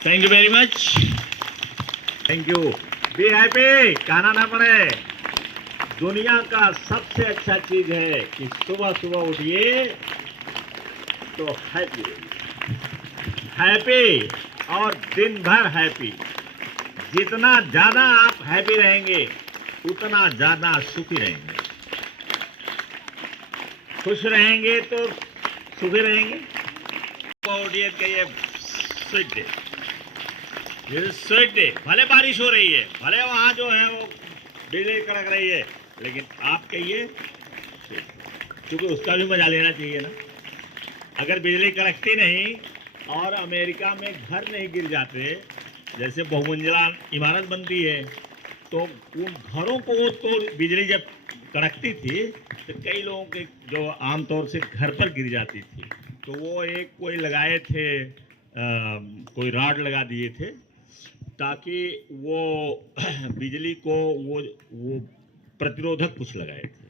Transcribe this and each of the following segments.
Thank you very much. Thank you. Be happy, कहना ना पड़े। दुनिया का सबसे अच्छा चीज है कि सुबह सुबह उठिए तो हैप्पी हैप्पी और दिन भर हैप्पी। जितना ज्यादा आप हैप्पी रहेंगे उतना ज्यादा सुखी रहेंगे। खुश रहेंगे तो सुखी रहेंगे। उठिए कहिए स्वीट डे, ये स्वीट डे। भले बारिश हो रही है, भले वहाँ जो है वो बिजली कड़क रही है, लेकिन आप कहिए, क्योंकि उसका भी मजा लेना चाहिए ना। अगर बिजली कड़कती नहीं और अमेरिका में घर नहीं गिर जाते, जैसे बहुमंजिला इमारत बनती है, तो उन घरों को तो बिजली जब कड़कती थी तो कई लोगों के जो आमतौर से घर पर गिर जाती थी, तो वो एक कोई लगाए थे, कोई रॉड लगा दिए थे ताकि वो बिजली को वो प्रतिरोधक कुछ लगाए थे,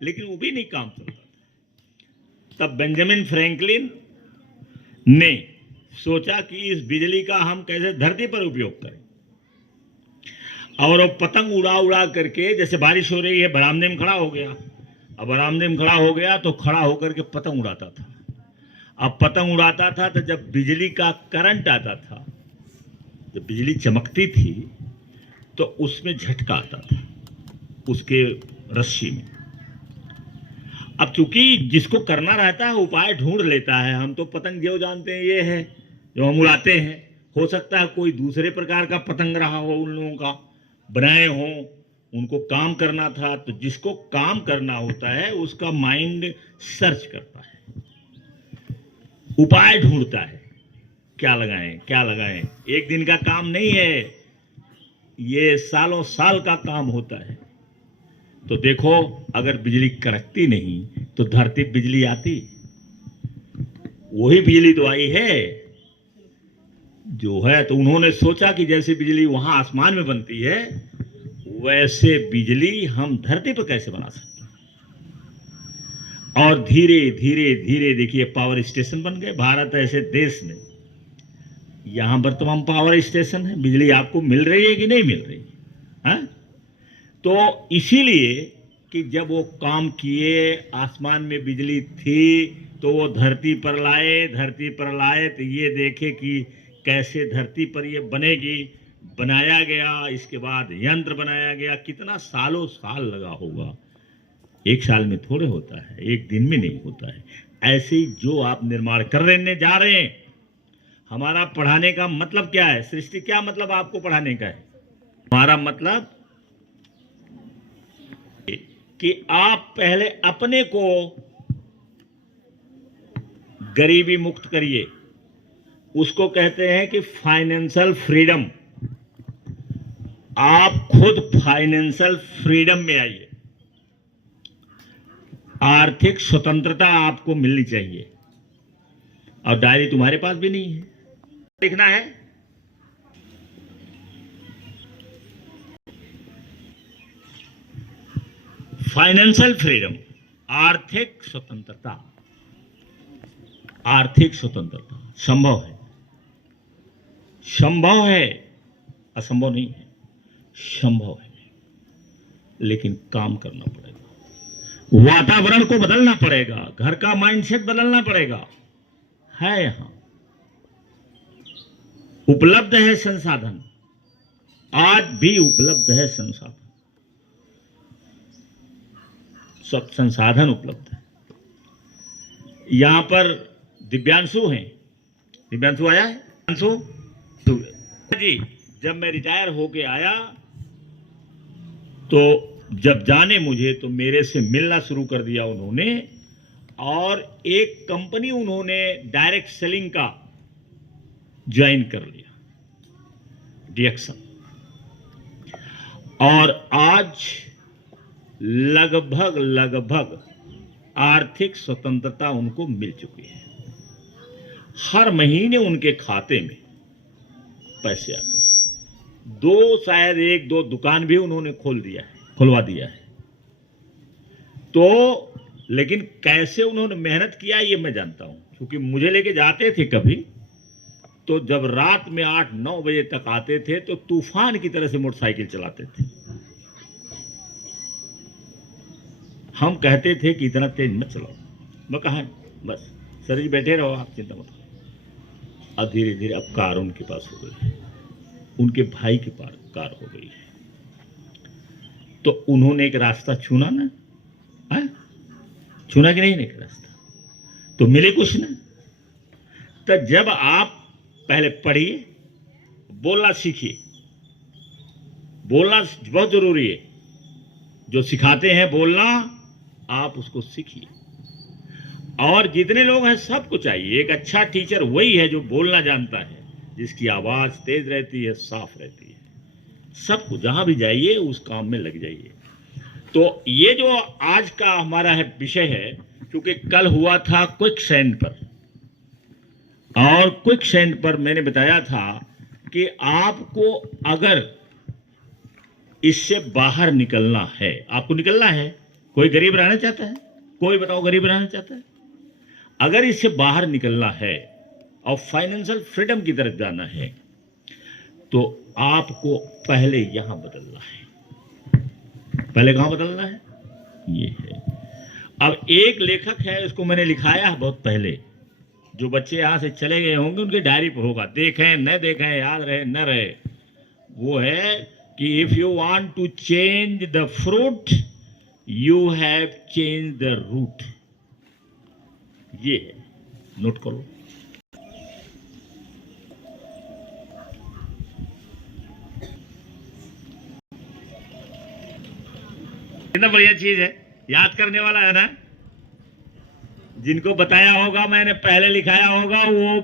लेकिन वो भी नहीं काम चलता था। तब बेंजामिन फ्रैंकलिन ने सोचा कि इस बिजली का हम कैसे धरती पर उपयोग करें, और वो पतंग उड़ा उड़ा करके, जैसे बारिश हो रही है बरामदे में खड़ा हो गया। अब बरामदे में खड़ा हो गया तो खड़ा होकर के पतंग उड़ाता था। अब पतंग उड़ाता था तो जब बिजली का करंट आता था, जब बिजली चमकती थी तो उसमें झटका आता था उसके रस्सी में। अब चूंकि जिसको करना रहता है उपाय ढूंढ लेता है। हम तो पतंग जो जानते हैं ये है जो हम उड़ाते हैं, हो सकता है कोई दूसरे प्रकार का पतंग रहा हो, उन लोगों का बनाए हो, उनको काम करना था। तो जिसको काम करना होता है उसका माइंड सर्च करता है, उपाय ढूंढता है, क्या लगाएं क्या लगाएं। एक दिन का काम नहीं है, ये सालों साल का काम होता है। तो देखो, अगर बिजली कड़कती नहीं तो धरती बिजली आती? वही बिजली तो आई है जो है। तो उन्होंने सोचा कि जैसे बिजली वहां आसमान में बनती है, वैसे बिजली हम धरती पर कैसे बना सकते हैं। और धीरे धीरे धीरे देखिए पावर स्टेशन बन गए। भारत ऐसे देश में यहां पर तमाम पावर स्टेशन है। बिजली आपको मिल रही है कि नहीं मिल रही है? तो इसीलिए कि जब वो काम किए, आसमान में बिजली थी, तो वो धरती पर लाए तो ये देखे कि कैसे धरती पर ये बनेगी। बनाया गया, इसके बाद यंत्र बनाया गया। कितना सालों साल लगा होगा। एक साल में थोड़े होता है, एक दिन में नहीं होता है। ऐसे ही जो आप निर्माण करने जा रहे हैं, हमारा पढ़ाने का मतलब क्या है? सृष्टि, क्या मतलब आपको पढ़ाने का है? हमारा मतलब कि आप पहले अपने को गरीबी मुक्त करिए। उसको कहते हैं कि फाइनेंशियल फ्रीडम। आप खुद फाइनेंशियल फ्रीडम में आइए। आर्थिक स्वतंत्रता आपको मिलनी चाहिए। और डायरी तुम्हारे पास भी नहीं है, लिखना है। फाइनेंशियल फ्रीडम, आर्थिक स्वतंत्रता। आर्थिक स्वतंत्रता संभव है, संभव है, असंभव नहीं है, संभव है। लेकिन काम करना पड़ेगा, वातावरण को बदलना पड़ेगा, घर का माइंडसेट बदलना पड़ेगा। है यहां उपलब्ध है संसाधन, आज भी उपलब्ध है संसाधन, सब संसाधन उपलब्ध है। यहां पर दिव्यांशु हैं। दिव्यांशु आया है? दिव्यांशु जी, जब मैं रिटायर होके आया तो जब जाने मुझे तो मेरे से मिलना शुरू कर दिया उन्होंने, और एक कंपनी उन्होंने डायरेक्ट सेलिंग का ज्वाइन कर लिया, डिएक्शन। और आज लगभग आर्थिक स्वतंत्रता उनको मिल चुकी है। हर महीने उनके खाते में पैसे आते हैं। शायद एक दो दुकान भी उन्होंने खुलवा दिया है। तो लेकिन कैसे उन्होंने मेहनत किया ये मैं जानता हूं, क्योंकि मुझे लेके जाते थे कभी तो जब रात में 8-9 बजे तक आते थे तो तूफान की तरह से मोटरसाइकिल चलाते थे। हम कहते थे कि इतना तेज मत चलाओ। मैं कहा बस सर जी बैठे रहो, आप चिंता मत करो। अब धीरे धीरे अब कार उनके पास हो गई है, उनके भाई के पास कार हो गई है। तो उन्होंने एक रास्ता चुना ना, चुना कि नहीं एक रास्ता, तो मिले कुछ ना। तो जब आप पहले पढ़िए, बोलना सीखिए। बोलना बहुत जरूरी है। जो सिखाते हैं बोलना, आप उसको सीखिए। और जितने लोग हैं सबको चाहिए, एक अच्छा टीचर वही है जो बोलना जानता है, जिसकी आवाज तेज रहती है, साफ रहती है। सबको जहां भी जाइए उस काम में लग जाइए। तो ये जो आज का हमारा है विषय है, क्योंकि कल हुआ था क्विकसैंड पर, और क्विकसैंड पर मैंने बताया था कि आपको अगर इससे बाहर निकलना है, आपको निकलना है। कोई गरीब रहना चाहता है? कोई बताओ गरीब रहना चाहता है? अगर इससे बाहर निकलना है और फाइनेंशियल फ्रीडम की तरफ जाना है, तो आपको पहले यहां बदलना है। पहले कहां बदलना है? ये है। अब एक लेखक है, उसको मैंने लिखाया है बहुत पहले। जो बच्चे यहां से चले गए होंगे उनके डायरी पर होगा, देखें न देखें, याद रहे न रहे। वो है कि if you want to change the fruit you have change the root. ये है, नोट करो। कितना बढ़िया चीज है, याद करने वाला है ना। जिनको बताया होगा, मैंने पहले लिखाया होगा, वो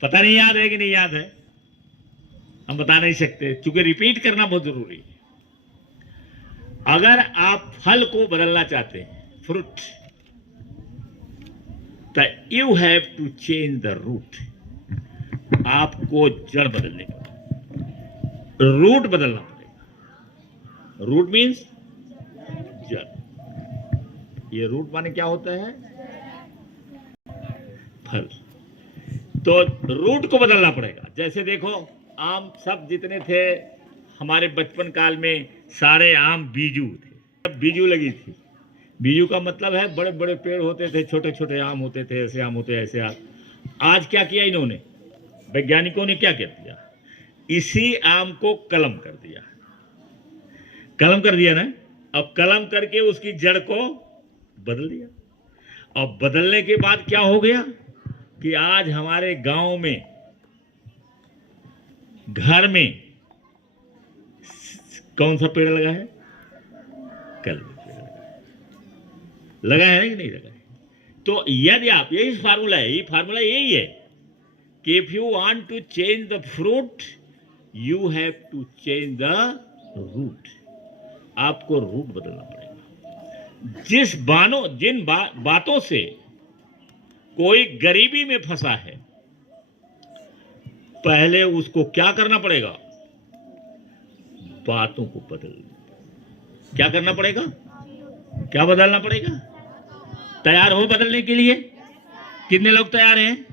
पता नहीं याद है कि नहीं याद है, हम बता नहीं सकते, क्योंकि रिपीट करना बहुत जरूरी है। अगर आप फल को बदलना चाहते हैं, फ्रूट, तो you have to change the root. आपको जड़ बदलने का, रूट बदलना पड़ेगा। रूट मीन्स जड़। ये रूट माने क्या होता है? फल। तो रूट को बदलना पड़ेगा। जैसे देखो, आम सब जितने थे हमारे बचपन काल में, सारे आम बीजू थे, बीजू लगी थी। बीजू का मतलब है बड़े बड़े पेड़ होते थे, छोटे छोटे आम होते थे, ऐसे आम होते ऐसे आम। आज क्या किया इन्होंने, वैज्ञानिकों ने क्या किया? इसी आम को कलम कर दिया। कलम कर दिया ना। अब कलम करके उसकी जड़ को बदल दिया। अब बदलने के बाद क्या हो गया कि आज हमारे गांव में, घर में कौन सा पेड़ लगा है? कलम लगा है कि नहीं लगा है? तो यदि आप, यही फार्मूला है, ये फार्मूला यही है कि if you want to change the fruit you have to change the root. आपको रूट बदलना पड़ेगा। जिन बातों से कोई गरीबी में फंसा है, पहले उसको क्या करना पड़ेगा? बातों को बदलना। क्या करना पड़ेगा? क्या बदलना पड़ेगा? तैयार हो बदलने के लिए? कितने लोग तैयार हैं?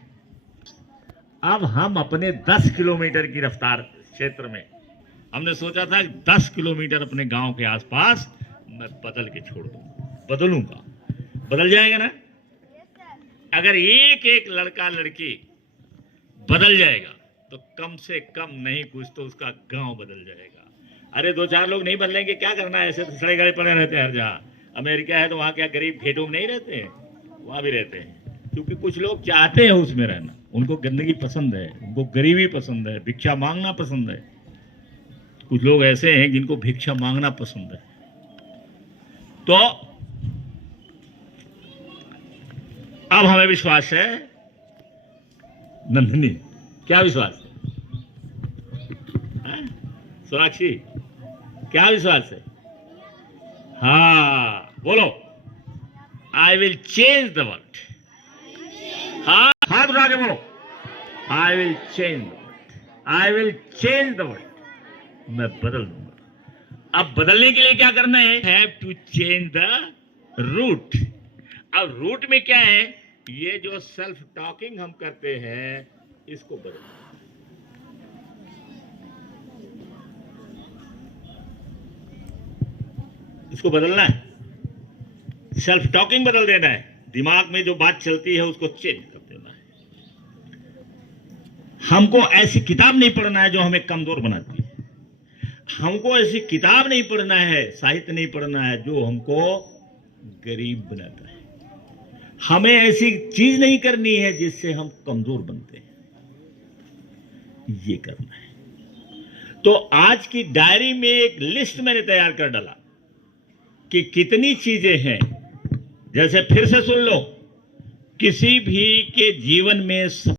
अब हम अपने 10 किलोमीटर की रफ्तार क्षेत्र में, हमने सोचा था 10 किलोमीटर अपने गांव के आसपास मैं बदल के छोड़ दूंगा, बदलूंगा। बदल जाएगा ना? अगर एक एक लड़का लड़की बदल जाएगा तो कम से कम नहीं कुछ तो उसका गांव बदल जाएगा। अरे 2-4 लोग नहीं बदलेंगे, क्या करना है? ऐसे तो सड़े गड़े पड़े रहते हैं। जहाँ अमेरिका है तो वहाँ क्या गरीब खेतों में नहीं रहते हैं? वहाँ भी रहते हैं, क्योंकि कुछ लोग चाहते हैं उसमें रहना। उनको गंदगी पसंद है, उनको गरीबी पसंद है, भिक्षा मांगना पसंद है। कुछ लोग ऐसे हैं जिनको भिक्षा मांगना पसंद है। तो अब हमें विश्वास है, नंदिनी, क्या विश्वास है? सोनाक्षी, क्या विश्वास है? हाँ बोलो, I will change the world. हाँ, हाथ उठा के बोलो, I will change the world, I will change the world. मैं बदल दूंगा। अब बदलने के लिए क्या करना है? Have to change the root. अब रूट में क्या है? ये जो सेल्फ टॉकिंग हम करते हैं, इसको बदलना। इसको बदलना है, सेल्फ टॉकिंग बदल देना है, दिमाग में जो बात चलती है उसको चेंज कर देना है। हमको ऐसी किताब नहीं पढ़ना है जो हमें कमजोर बनाती है, हमको ऐसी किताब नहीं पढ़ना है, साहित्य नहीं पढ़ना है जो हमको गरीब बनाता है, हमें ऐसी चीज नहीं करनी है जिससे हम कमजोर बनते हैं, ये करना है। तो आज की डायरी में एक लिस्ट मैंने तैयार कर डाला कि कितनी चीजें हैं, जैसे फिर से सुन लो, किसी भी के जीवन में